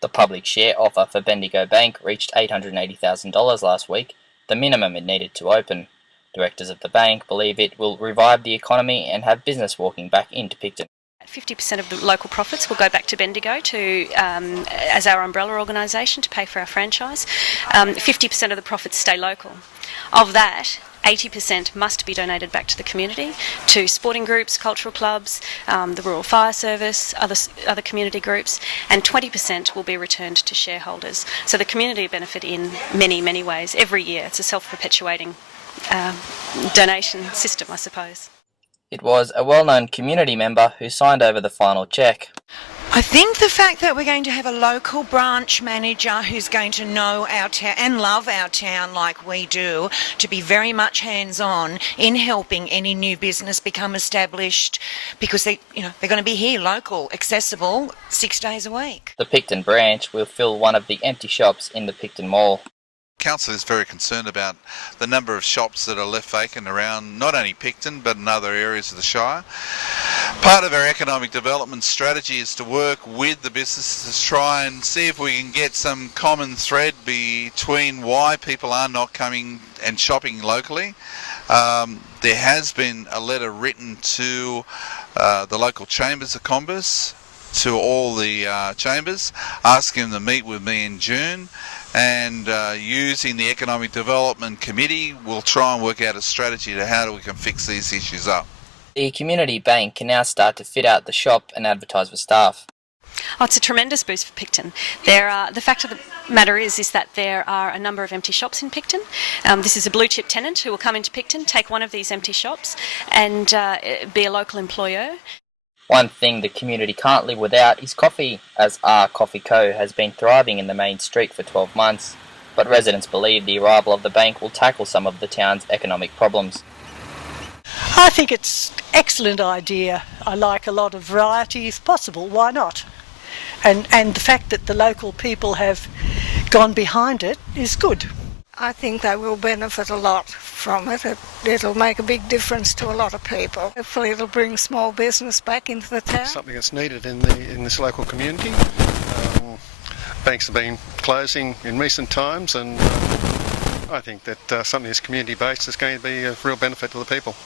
The public share offer for Bendigo Bank reached $880,000 last week, the minimum it needed to open. Directors of the bank believe it will revive the economy and have business walking back into Picton. 50% of the local profits will go back to Bendigo as our umbrella organisation to pay for our franchise. 50% of the profits stay local. Of that, 80% must be donated back to the community, to sporting groups, cultural clubs, the Rural Fire Service, other community groups, and 20% will be returned to shareholders. So the community benefit in many, many ways every year. It's a self-perpetuating donation system, I suppose. It was a well-known community member who signed over the final cheque. I think the fact that we're going to have a local branch manager who's going to know our town and love our town like we do, to be very much hands-on in helping any new business become established, because they're going to be here, local, accessible, 6 days a week. The Picton branch will fill one of the empty shops in the Picton Mall. Council is very concerned about the number of shops that are left vacant around not only Picton but in other areas of the Shire. Part of our economic development strategy is to work with the businesses to try and see if we can get some common thread between why people are not coming and shopping locally. There has been a letter written to the local chambers of commerce, to all the chambers, asking them to meet with me in June. And using the Economic Development Committee, we'll try and work out a strategy to how we can fix these issues up. The community bank can now start to fit out the shop and advertise for staff. Oh, it's a tremendous boost for Picton. The fact of the matter is that there are a number of empty shops in Picton. This is a blue chip tenant who will come into Picton, take one of these empty shops and be a local employer. One thing the community can't live without is coffee, as R Coffee Co. has been thriving in the main street for 12 months. But residents believe the arrival of the bank will tackle some of the town's economic problems. I think it's an excellent idea. I like a lot of variety if possible, why not? And the fact that the local people have gone behind it is good. I think they will benefit a lot from it. It'll make a big difference to a lot of people. Hopefully it'll bring small business back into the town. Something that's needed in this local community. Banks have been closing in recent times, and I think that something that's community based is going to be a real benefit to the people.